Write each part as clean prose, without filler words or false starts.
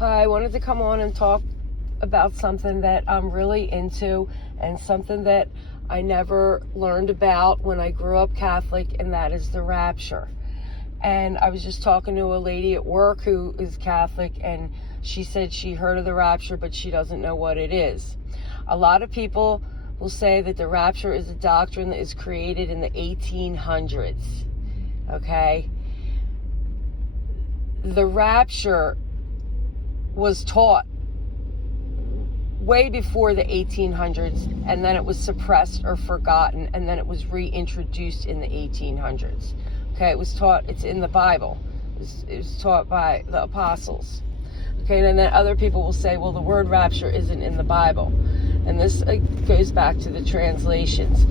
Hi, I wanted to come on and talk about something that I'm really into and something that I never learned about when I grew up Catholic, and that is the rapture. And I was just talking to a lady at work who is Catholic, and she said she heard of the rapture, but she doesn't know what it is. A lot of people will say that the rapture is a doctrine that is created in the 1800s. Okay? The rapture was taught way before the 1800s, and then it was suppressed or forgotten, and then it was reintroduced in the 1800s. Okay, it was taught, it's in the Bible. It was taught by the apostles. Okay, and then other people will say, well, the word rapture isn't in the Bible. And this goes back to the translations.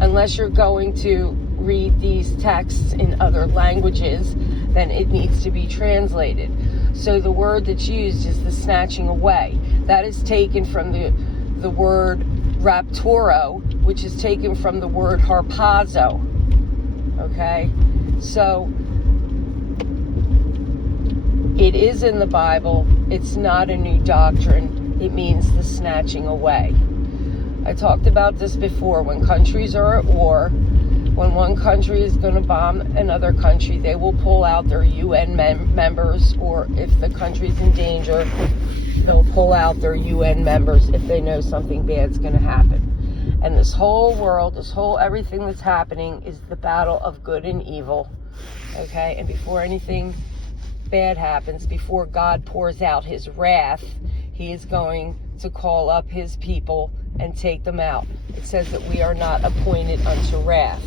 Unless you're going to read these texts in other languages, then it needs to be translated. So the word that's used is the snatching away. That is taken from the word raptoro, which is taken from the word harpazo. Okay? So it is in the Bible. It's not a new doctrine. It means the snatching away. I talked about this before. When countries are at war, when one country is going to bomb another country, they will pull out their UN members, or if the country's in danger, they'll pull out their UN members if they know something bad's going to happen. And this whole world, everything that's happening is the battle of good and evil. Okay? And before anything bad happens, before God pours out his wrath, he is going to call up his people and take them out. It says that we are not appointed unto wrath.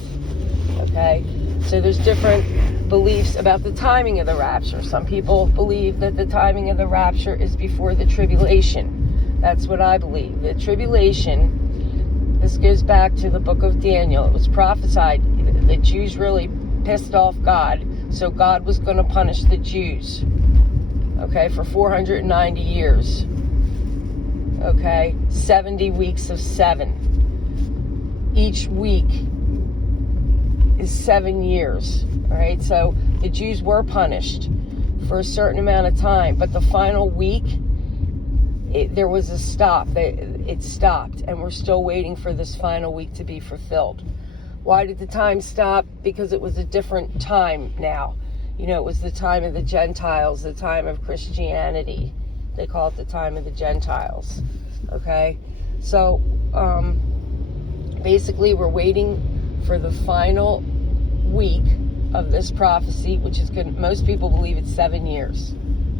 Okay? So there's different beliefs about the timing of the rapture. Some people believe that the timing of the rapture is before the tribulation. That's what I believe. The tribulation, this goes back to the book of Daniel. It was prophesied the Jews really pissed off God, so God was going to punish the Jews, okay, for 490 years. Okay, 70 weeks of 7. Each week is 7 years. All right, so the Jews were punished for a certain amount of time, but the final week, there was a stop. It stopped, and we're still waiting for this final week to be fulfilled. Why did the time stop? Because it was a different time now. You know, it was the time of the Gentiles, the time of Christianity. They call it the time of the Gentiles. Okay? So, basically, we're waiting for the final week of this prophecy, which is good. Most people believe it's 7 years.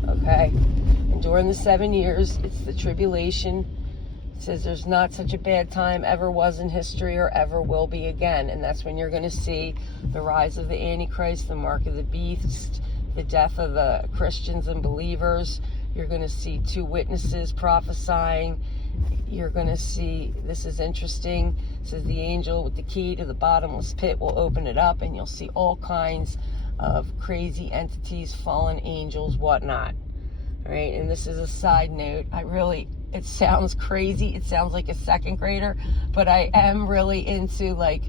Okay? And during the 7 years, it's the tribulation. It says there's not such a bad time ever was in history or ever will be again. And that's when you're going to see the rise of the Antichrist, the mark of the beast, the death of the Christians and believers. You're going to see 2 witnesses prophesying. You're going to see, this is interesting, it says the angel with the key to the bottomless pit will open it up, and you'll see all kinds of crazy entities, fallen angels, whatnot. All right, and this is a side note. It sounds crazy. It sounds like a second grader, but I am really into like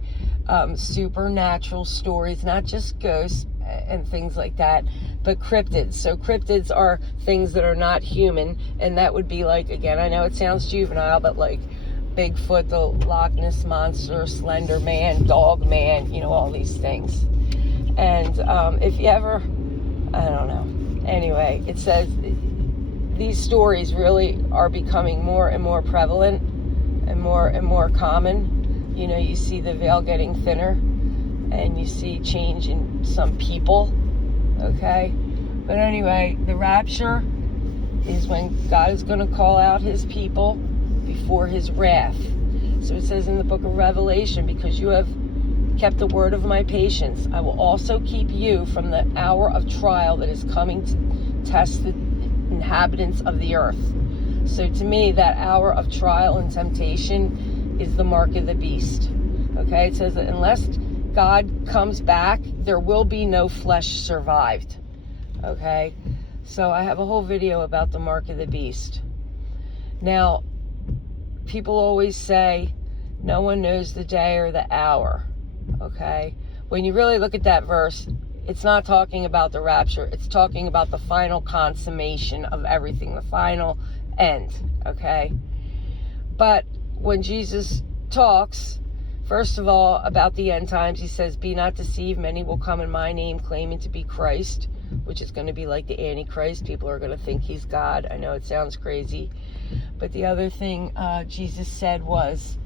supernatural stories, not just ghosts and things like that, but cryptids. So cryptids are things that are not human, and that would be like, again, I know it sounds juvenile, but like Bigfoot, the Loch Ness Monster, Slender Man, Dog Man, you know, all these things. And if you ever, I don't know. Anyway, it says these stories really are becoming more and more prevalent and more common. You know, you see the veil getting thinner, and you see change in some people, okay? But anyway, the rapture is when God is going to call out his people before his wrath. So it says in the book of Revelation, because you have kept the word of my patience, I will also keep you from the hour of trial that is coming to test the inhabitants of the earth. So to me, that hour of trial and temptation is the mark of the beast. Okay, it says that unless God comes back, there will be no flesh survived. Okay, so I have a whole video about the mark of the beast. Now, people always say no one knows the day or the hour. Okay, when you really look at that verse, It's not talking about the rapture. It's talking about the final consummation of everything, the final end, okay? But when Jesus talks, first of all, about the end times, he says, be not deceived, many will come in my name claiming to be Christ, which is going to be like the Antichrist. People are going to think he's God. I know it sounds crazy. But the other thing Jesus said was,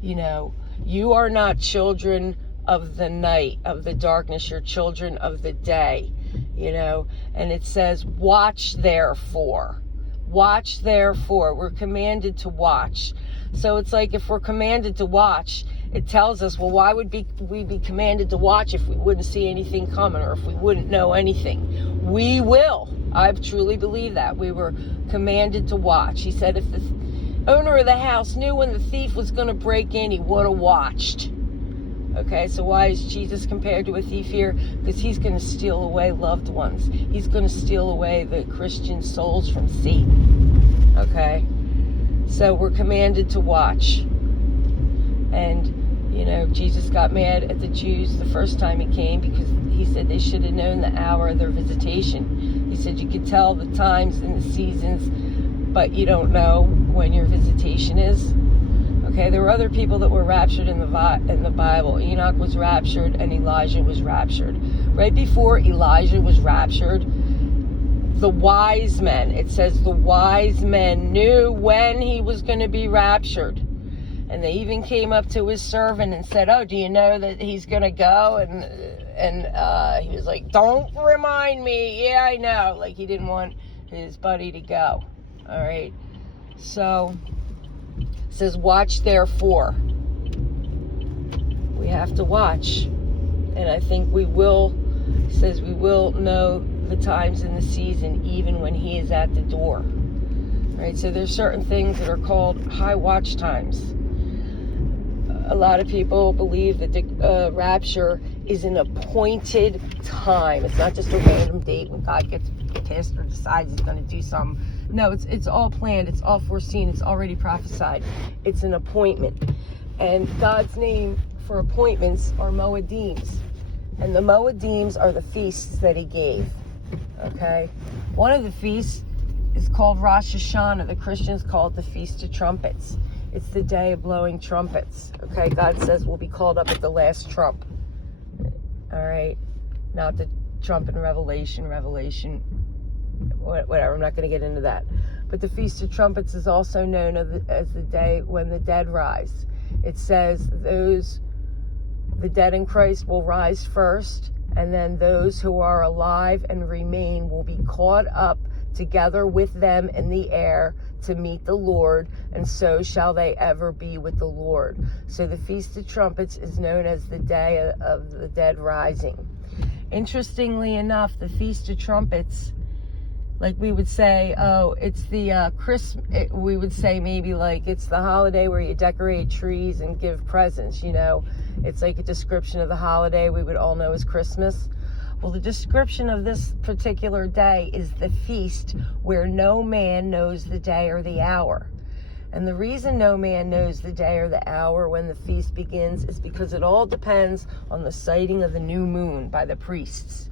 you are not children of the night, of the darkness. You're children of the day, And it says, watch therefore. Watch therefore. We're commanded to watch. So it's like if we're commanded to watch, it tells us, well, why would we be commanded to watch if we wouldn't see anything coming or if we wouldn't know anything? We will. I truly believe that. We were commanded to watch. He said if the owner of the house knew when the thief was going to break in, he would have watched. Okay, so why is Jesus compared to a thief here? Because he's going to steal away loved ones. He's going to steal away the Christian souls from Satan. Okay, so we're commanded to watch. And Jesus got mad at the Jews the first time he came because he said they should have known the hour of their visitation. He said you could tell the times and the seasons, but you don't know when your visitation is. Okay, there were other people that were raptured in the Bible. Enoch was raptured and Elijah was raptured. Right before Elijah was raptured, the wise men, it says the wise men knew when he was going to be raptured. And they even came up to his servant and said, oh, do you know that he's going to go? And he was like, don't remind me. Yeah, I know. Like he didn't want his buddy to go. All right. So it says, watch therefore. We have to watch. And I think we will, it says we will know the times in the season even when he is at the door. All right. So there's certain things that are called high watch times. A lot of people believe that the rapture is an appointed time. It's not just a random date when God gets pissed or decides he's going to do something. No, it's all planned. It's all foreseen. It's already prophesied. It's an appointment. And God's name for appointments are Moedims. And the Moedims are the feasts that he gave. Okay? One of the feasts is called Rosh Hashanah. The Christians call it the Feast of Trumpets. It's the day of blowing trumpets. Okay, God says we'll be called up at the last trump. All right, not the trump in Revelation, whatever. I'm not going to get into that. But the Feast of Trumpets is also known as the day when the dead rise. It says the dead in Christ will rise first, and then those who are alive and remain will be caught up together with them in the air to meet the Lord, and so shall they ever be with the Lord. So the Feast of Trumpets is known as the day of the dead rising. Interestingly enough, the Feast of Trumpets, like we would say, oh, it's the we would say maybe like it's the holiday where you decorate trees and give presents, It's like a description of the holiday we would all know as Christmas. Well, the description of this particular day is the feast where no man knows the day or the hour. And the reason no man knows the day or the hour when the feast begins is because it all depends on the sighting of the new moon by the priests.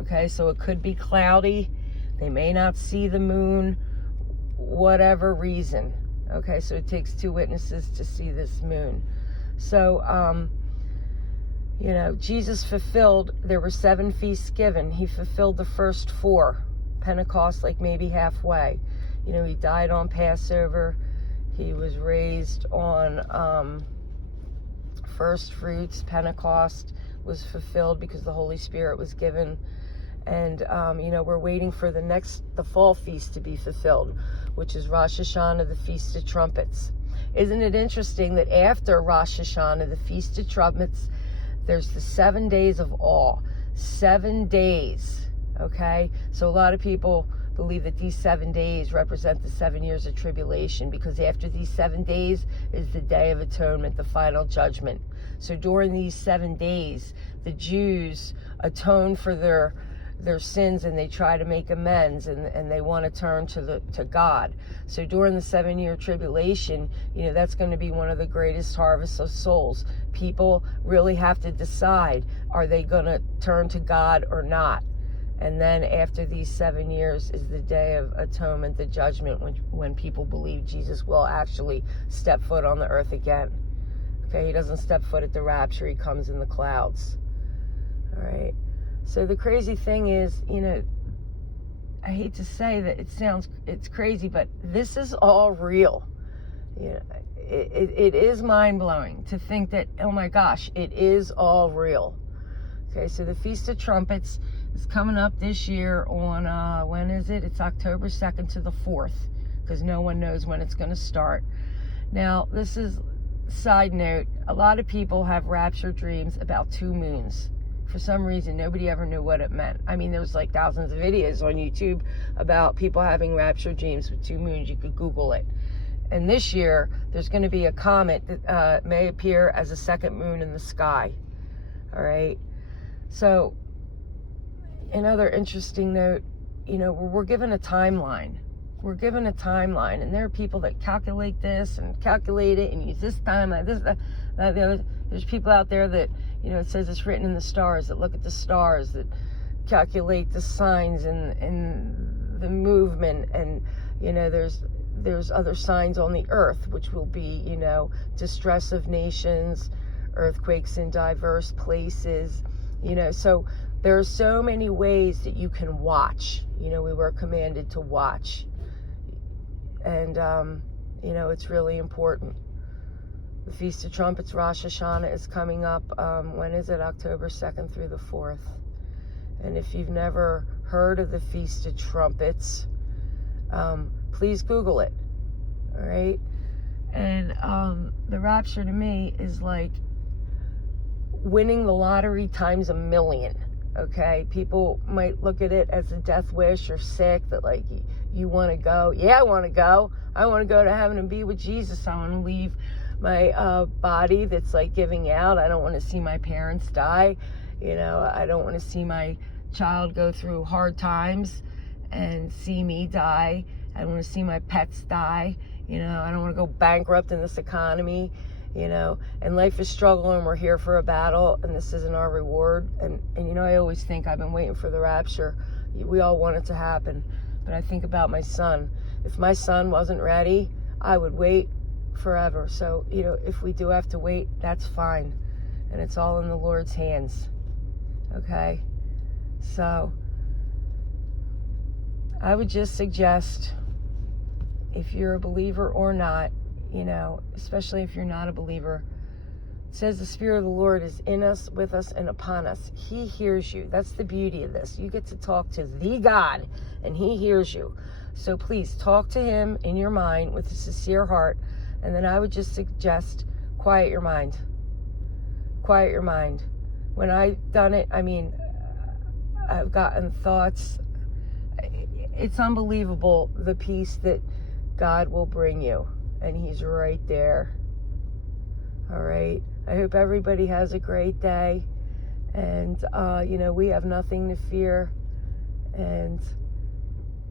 Okay, so it could be cloudy. They may not see the moon, whatever reason. Okay, so it takes 2 witnesses to see this moon. So, Jesus fulfilled, there were 7 feasts given. He fulfilled the first 4. Pentecost, like maybe halfway. He died on Passover. He was raised on first fruits. Pentecost was fulfilled because the Holy Spirit was given. And, we're waiting for the fall feast to be fulfilled, which is Rosh Hashanah, the Feast of Trumpets. Isn't it interesting that after Rosh Hashanah, the Feast of Trumpets, there's the 7 days of awe. 7 days, okay? So a lot of people believe that these 7 days represent the 7 years of tribulation, because after these 7 days is the Day of Atonement, the final judgment. So during these 7 days, the Jews atone for their sins, and they try to make amends, and they want to turn to God. So during the 7-year tribulation, that's going to be one of the greatest harvests of souls. people really have to decide, are they going to turn to God or not? And then after these 7 years is the day of atonement, the judgment, when people believe Jesus will actually step foot on the earth again. Okay, he doesn't step foot at the rapture, he comes in the clouds. All right. So the crazy thing is, I hate to say that it's crazy, but this is all real. It is mind-blowing to think that, oh my gosh, it is all real. Okay, so the Feast of Trumpets is coming up this year on, when is it? It's October 2nd to the 4th, because no one knows when it's going to start. Now, this is, side note, a lot of people have rapture dreams about 2 moons. For some reason, nobody ever knew what it meant. I mean, there's like thousands of videos on YouTube about people having rapture dreams with 2 moons. You could Google it. And this year, there's going to be a comet that may appear as a second moon in the sky. All right. So, another interesting note, we're given a timeline. We're given a timeline, and there are people that calculate this and calculate it and use this timeline, this, that, the other. There's people out there that, it says it's written in the stars, that look at the stars, that calculate the signs and the movement, and, there's other signs on the earth, which will be, distress of nations, earthquakes in diverse places, so there are so many ways that you can watch. We were commanded to watch. And, it's really important. The Feast of Trumpets, Rosh Hashanah, is coming up. When is it? October 2nd through the 4th. And if you've never heard of the Feast of Trumpets, please Google it. All right? And the rapture to me is like winning the lottery times 1,000,000. Okay? People might look at it as a death wish or sick, that like you want to go. Yeah, I want to go. I want to go to heaven and be with Jesus. I want to leave my body that's like giving out. I don't want to see my parents die. I don't want to see my child go through hard times and see me die. I don't want to see my pets die. I don't want to go bankrupt in this economy. And life is struggle, and we're here for a battle, and this isn't our reward. And I always think, I've been waiting for the rapture. We all want it to happen. But I think about my son. If my son wasn't ready, I would wait forever. So, if we do have to wait, that's fine. And it's all in the Lord's hands. Okay? So, I would just suggest, if you're a believer or not, especially if you're not a believer, it says the Spirit of the Lord is in us, with us, and upon us. He hears you. That's the beauty of this. You get to talk to the God, and He hears you. So please talk to Him in your mind with a sincere heart. And then I would just suggest, quiet your mind. Quiet your mind. When I've done it, I've gotten thoughts. It's unbelievable, the peace that God will bring you. And He's right there. All right. I hope everybody has a great day. And, we have nothing to fear. And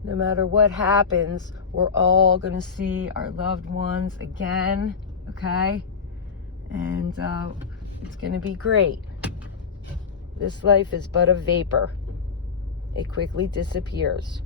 no matter what happens, we're all going to see our loved ones again. Okay? And it's going to be great. This life is but a vapor. It quickly disappears.